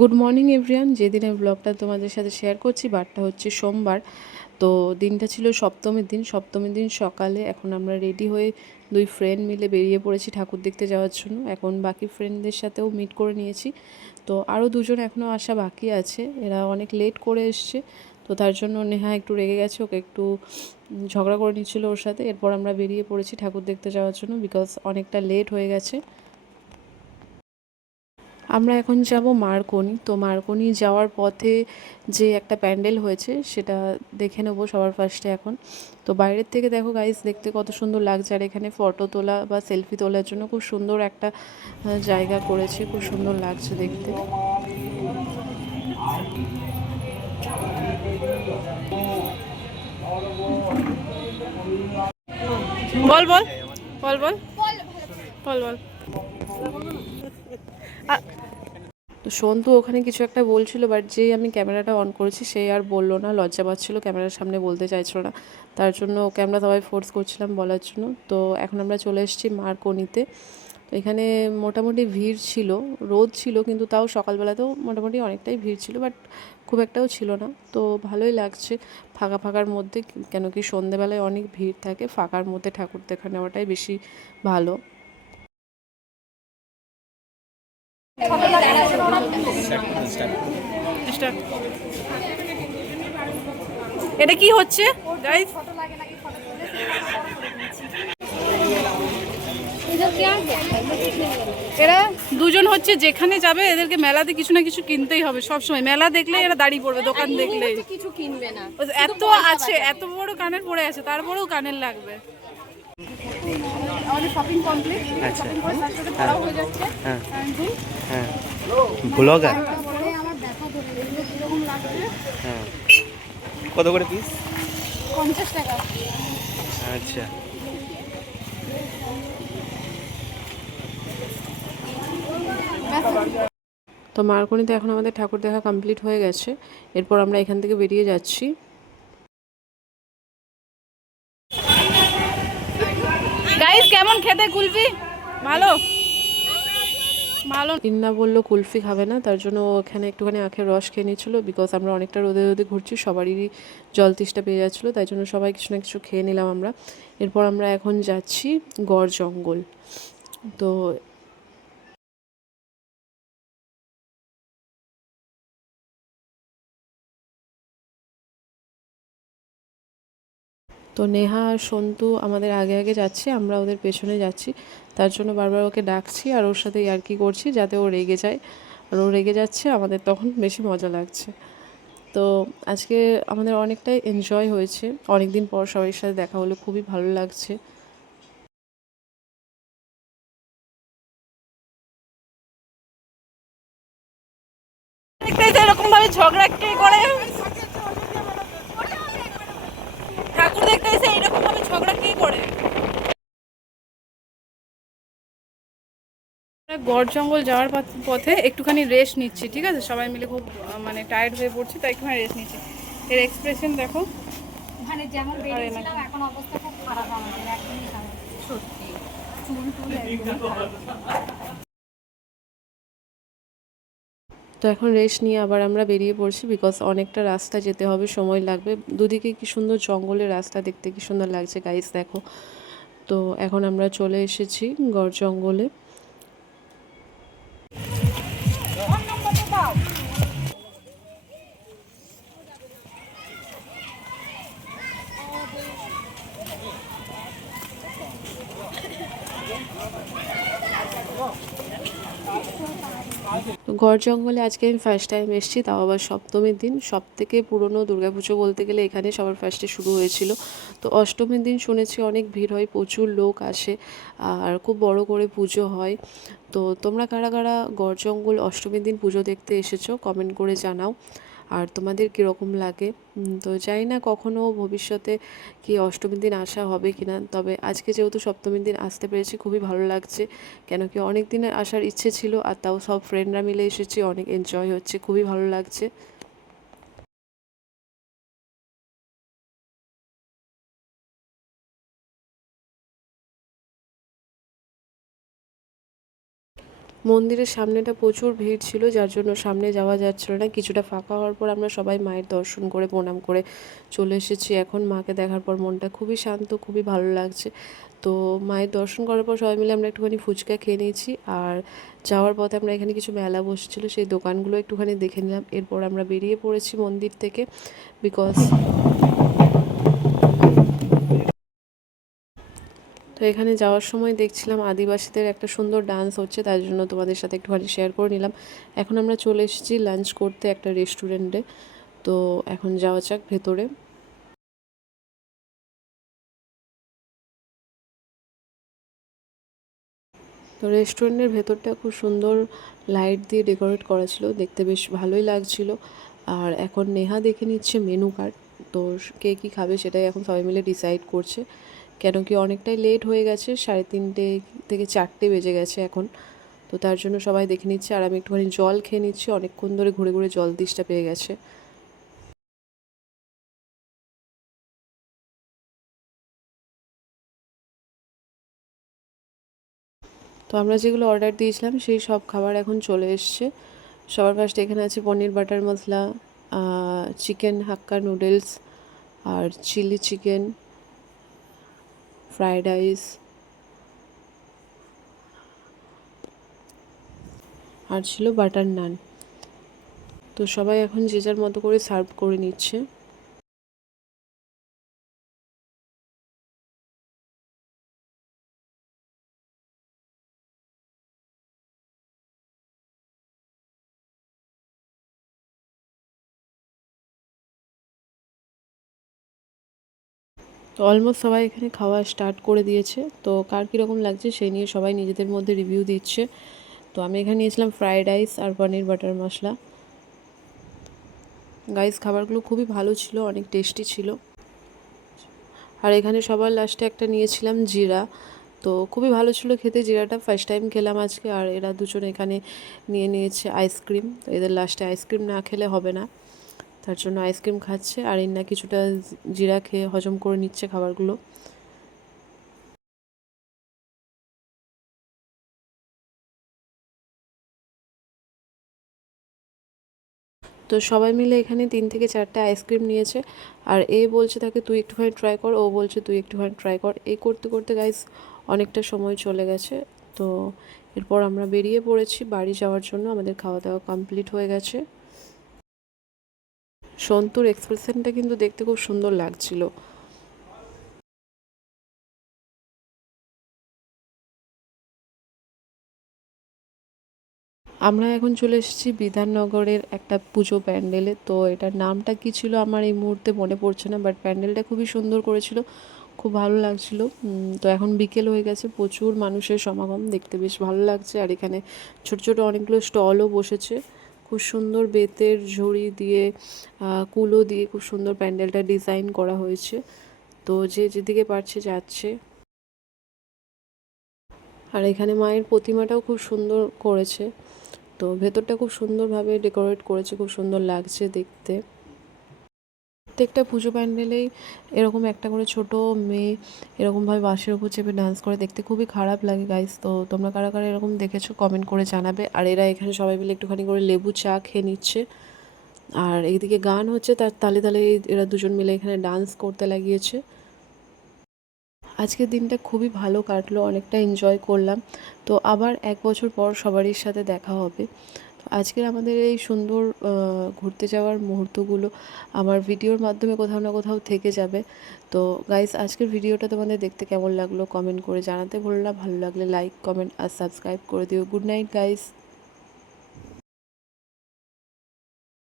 Good morning everyone. যেদিনের ব্লগটা তোমাদের সাথে শেয়ার করছি বারটা হচ্ছে সোমবার। তো দিনটা ছিল সপ্তমীর দিন। সপ্তমীর দিন সকালে এখন আমরা রেডি হয়ে দুই ফ্রেন্ড মিলে বেরিয়ে পড়েছি ঠাকুর দেখতে যাওয়ার জন্য। এখন বাকি ফ্রেন্ডদের সাথেও মিট করে নিয়েছি। তো আরও দুজন এখনও আসা বাকি আছে, এরা অনেক লেট করে এসছে। তো তার জন্য নেহা একটু রেগে গেছে, ওকে একটু ঝগড়া করে নিচ্ছিল ওর সাথে। এরপর আমরা বেরিয়ে পড়েছি ঠাকুর দেখতে যাওয়ার জন্য, বিকজ অনেকটা লেট হয়ে গেছে। আমরা এখন যাব মার্কনি। তো মার্কনি যাওয়ার পথে যে একটা প্যান্ডেল হয়েছে সেটা দেখে নেবো সবার ফার্স্টে এখন। তো বাইরের থেকে দেখো গাইস, দেখতে কত সুন্দর লাগছে। আর এখানে ফটো তোলা বা সেলফি তোলার জন্য খুব সুন্দর একটা জায়গা করেছে, খুব সুন্দর লাগছে দেখতে। বল বল বল বল বল বল। তো সন্তু ওখানে কিছু একটা বলছিল, বাট যেই আমি ক্যামেরাটা অন করেছি সে আর বললো না, লজ্জা পাচ্ছিলো, ক্যামেরার সামনে বলতে চাইছিল না। তার জন্য ওকে আমরা সবাই ফোর্স করছিলাম বলার জন্য। তো এখন আমরা চলে এসেছি মার্কনিতে। তো এখানে মোটামুটি ভিড় ছিল, রোদ ছিল, কিন্তু তাও সকালবেলাতেও মোটামুটি অনেকটাই ভিড় ছিল, বাট খুব একটাও ছিল না। তো ভালোই লাগছে ফাঁকা ফাঁকার মধ্যে, কেন কি সন্ধেবেলায় অনেক ভিড় থাকে, ফাঁকার মধ্যে ঠাকুর দেখা নেওয়াটাই বেশি ভালো। এটা কি হচ্ছে গাইস? এরা দুজন হচ্ছে যেখানে যাবে এদেরকে মেলাতে কিছু না কিছু কিনতেই হবে সব সময়। মেলা দেখলে এরা দাঁড়িয়ে পড়বে, দোকান দেখলে কিছু কিনবে না। এত আছে, এত বড় কানের পড়ে আছে, তারপরেও কানের লাগবে। আমাদের শপিং কমপ্লিট। আচ্ছা, শপিং করে তার সাথে পড়াও হয়ে যাচ্ছে। হ্যাঁ হ্যাঁ, ব্লগার। তারপরে আমার ব্যথা ধরে এগুলো কিরকম লাগছে। হ্যাঁ, কত করে পিস? 50 টাকা। আচ্ছা। তো মার্কনিতে এখন আমাদের ঠাকুর দেখা কমপ্লিট হয়ে গেছে। এরপর আমরা এখান থেকে বেরিয়ে যাচ্ছি। গাইস কেমন খেতে কুলফি? ভালো ভালো। ইন্না বললো কুলফি খাবে না, তার জন্য ওখানে একটুখানি আখের রস খেয়ে নিচ্ছিলো, বিকজ আমরা অনেকটা রোদে রোদে ঘুরছি, সবারই জল তেষ্টা পেয়ে যাচ্ছিলো, তাই জন্য সবাই কিছু না কিছু খেয়ে নিলাম আমরা। এরপর আমরা এখন যাচ্ছি গড় জঙ্গল। তো তো নেহা আর সন্তু আমাদের আগে আগে যাচ্ছে, আমরা ওদের পেছনে যাচ্ছি। তার জন্য বারবার ওকে ডাকছি আর ওর সাথে ইয়ার্কি করছি যাতে ও রেগে যায়। আর ও রেগে যাচ্ছে, আমাদের তখন বেশি মজা লাগছে। তো আজকে আমাদের অনেকটাই এনজয় হয়েছে, অনেক দিন পর সবার সাথে দেখা হলো, খুবই ভালো লাগছে। এরকম ভাবে ঝগড়া কে করে? ঠাকুর দেখতে এসে এরকম ভাবে ঝগড়া কে করে? গড় জঙ্গল যাওয়ার পথে একটুখানি রেস্ট নিচ্ছি, ঠিক আছে? সবাই মিলে খুব মানে টায়ার্ড হয়ে পড়ছি, তাই একটুখানি রেস্ট নিচ্ছি। এর এক্সপ্রেশন দেখো, মানে যেমন বেরিয়েছিলাম এখন অবস্থা খুব খারাপ আমাদের, একদমই খারাপ সত্যি। চুল টুল একদম খারাপ। তো এখন রেস্ট নিয়ে আবার আমরা বেরিয়ে পড়ছি, বিকজ অনেকটা রাস্তা যেতে হবে, সময় লাগবে। দুদিকে কি সুন্দর জঙ্গলের রাস্তা, দেখতে কি সুন্দর লাগছে গাইস দেখো। তো এখন আমরা চলে এসেছি গড় জঙ্গলে। তো গড় জঙ্গলে আজকে আমি ফার্স্ট টাইম এসেছি, তাও আবার সপ্তমীর দিন। সব থেকে পুরনো দুর্গাপুজো বলতে গেলে এখানে সবার ফার্স্টে শুরু হয়েছিল। তো অষ্টমীর দিন শুনেছি অনেক ভিড় হয়, প্রচুর লোক আসে, আর খুব বড় করে পুজো হয়। তো তোমরা কারা কারা গড় জঙ্গল অষ্টমীর দিন পুজো দেখতে এসেছো কমেন্ট করে জানাও, আর তোমাদের কীরকম লাগে। তো জানি না কখনও ভবিষ্যতে কি অষ্টমীর দিন আসা হবে কি না, তবে আজকে যেহেতু সপ্তমীর দিন আসতে পেরেছি খুবই ভালো লাগছে, কেন কি অনেক দিনের আসার ইচ্ছে ছিল। আর তাও সব ফ্রেন্ডরা মিলে এসেছি, অনেক এনজয় হচ্ছে, খুবই ভালো লাগছে। মন্দিরের সামনেটা প্রচুর ভিড় ছিল, যার জন্য সামনে যাওয়া যাচ্ছিল না। কিছুটা ফাঁকা হওয়ার পর আমরা সবাই মায়ের দর্শন করে প্রণাম করে চলে এসেছি। এখন মাকে দেখার পর মনটা খুবই শান্ত, খুবই ভালো লাগছে। তো মায়ের দর্শন করার পর সবাই মিলে আমরা একটুখানি ফুচকা খেয়ে নিয়েছি। আর যাওয়ার পথে আমরা এখানে কিছু মেলা বসেছিল, সেই দোকানগুলো একটুখানি দেখে নিলাম। এরপর আমরা বেরিয়ে পড়েছি মন্দির থেকে, বিকজ তো এখানে যাওয়ার সময় দেখছিলাম আদিবাসীদের একটা সুন্দর ডান্স হচ্ছে, তার জন্য তোমাদের সাথে একটুখানি শেয়ার করে নিলাম। এখন আমরা চলে এসেছি লাঞ্চ করতে একটা রেস্টুরেন্টে। তো এখন যাওয়া যাক ভেতরে। তো রেস্টুরেন্টের ভেতরটা খুব সুন্দর লাইট দিয়ে ডেকোরেট করা ছিল, দেখতে বেশ ভালোই লাগছিল। আর এখন নেহা দেখে নিচ্ছে মেনু কার্ড। তো কে কী খাবে সেটাই এখন সবাই মিলে ডিসাইড করছে, কেন কি অনেকটাই লেট হয়ে গেছে, 3:30 থেকে 4টে বেজে গেছে এখন। তো তার জন্য সবাই দেখে নিচ্ছে, আর আমি একটুখানি জল খেয়ে নিচ্ছি, অনেকক্ষণ ধরে ঘুরে ঘুরে জল তেষ্টা পেয়ে গেছে। তো আমরা যেগুলো অর্ডার দিয়েছিলাম সেই সব খাবার এখন চলে এসছে। সবার ফার্স্টে এখানে আছে পনির বাটার মশলা, চিকেন হাক্কা নুডলস, আর চিলি চিকেন, ফ্রায়েড রাইস, আর ছিল বাটার নান। তো সবাই এখন যে যার মতো করে সার্ভ করে নিচ্ছে। তো অলমোস্ট সবাই এখানে খাওয়া স্টার্ট করে দিয়েছে। তো কার কীরকম লাগছে সেই নিয়ে সবাই নিজেদের মধ্যে রিভিউ দিচ্ছে। তো আমি এখানে নিয়েছিলাম ফ্রায়েড রাইস আর পনির বাটার মশলা। গাইস, খাবারগুলো খুবই ভালো ছিল, অনেক টেস্টি ছিল। আর এখানে সবার লাস্টে একটা নিয়েছিলাম জিরা। তো খুবই ভালো ছিল খেতে জিরাটা, ফার্স্ট টাইম খেলাম আজকে। আর এরা দুজন এখানে নিয়ে নিয়েছে আইসক্রিম। তো এদের লাস্টে আইসক্রিম না খেলে হবে না, তার জন্য আইসক্রিম খাচ্ছে। আর এর না কিছুটা জিরা খেয়ে হজম করে নিচ্ছে খাবারগুলো। তো সবাই মিলে এখানে 3 থেকে 4টে আইসক্রিম নিয়েছে। আর এ বলছে তাকে তুই একটুখানি ট্রাই কর, ও বলছে তুই একটুখানি ট্রাই কর। এই করতে করতে গাইস অনেকটা সময় চলে গেছে। তো এরপর আমরা বেরিয়ে পড়েছি বাড়ি যাওয়ার জন্য, আমাদের খাওয়া দাওয়া কমপ্লিট হয়ে গেছে। সন্তুর এক্সপ্রেশনটা কিন্তু দেখতে খুব সুন্দর লাগছিল। আমরা এখন চলে এসেছি বিধাননগরের একটা পুজো প্যান্ডেলে। তো এটার নামটা কী ছিল আমার এই মুহূর্তে মনে পড়ছে না, বাট প্যান্ডেলটা খুবই সুন্দর করেছিল, খুব ভালো লাগছিল। তো এখন বিকেল হয়ে গেছে, প্রচুর মানুষের সমাগম, দেখতে বেশ ভালো লাগছে। আর এখানে ছোট ছোট অনেকগুলো স্টলও বসেছে, খুব সুন্দর বেতের ঝুড়ি দিয়ে, কুলো দিয়ে খুব সুন্দর প্যান্ডেলটা ডিজাইন করা হয়েছে। তো যে যেদিকে পারছে যাচ্ছে। আর এখানে মায়ের প্রতিমাটাও খুব সুন্দর করেছে। তো ভেতরটা খুব সুন্দরভাবে ডেকোরেট করেছে, খুব সুন্দর লাগছে দেখতে। প্রত্যেকটা পুজো প্যান্ডেলেই এরকম একটা করে ছোট মেয়ে এরকমভাবে বাঁশের উপর চেপে ডান্স করে, দেখতে খুবই খারাপ লাগে গাইস। তো তোমরা কারা কারা এরকম দেখেছো কমেন্ট করে জানাবে। আর এরা এখানে সবাই মিলে একটুখানি করে লেবু চা খেয়ে নিচ্ছে। আর এইদিকে গান হচ্ছে, তার তালে তালে এরা দুজন মিলে এখানে ডান্স করতে লাগিয়েছে। আজকের দিনটা খুবই ভালো কাটলো, অনেকটা এনজয় করলাম। তো আবার 1 বছর পর সবারই সাথে দেখা হবে। তো আজকের আমাদের এই সুন্দর ঘুরতে যাওয়ার মুহূর্তগুলো আমার ভিডিওর মাধ্যমে কোথাও না কোথাও থেকে যাবে। তো গাইস, আজকের ভিডিওটা তোমাদের দেখতে কেমন লাগলো কমেন্ট করে জানাতে ভুলো না। ভালো লাগলে লাইক কমেন্ট আর সাবস্ক্রাইব করে দিও। Good night guys.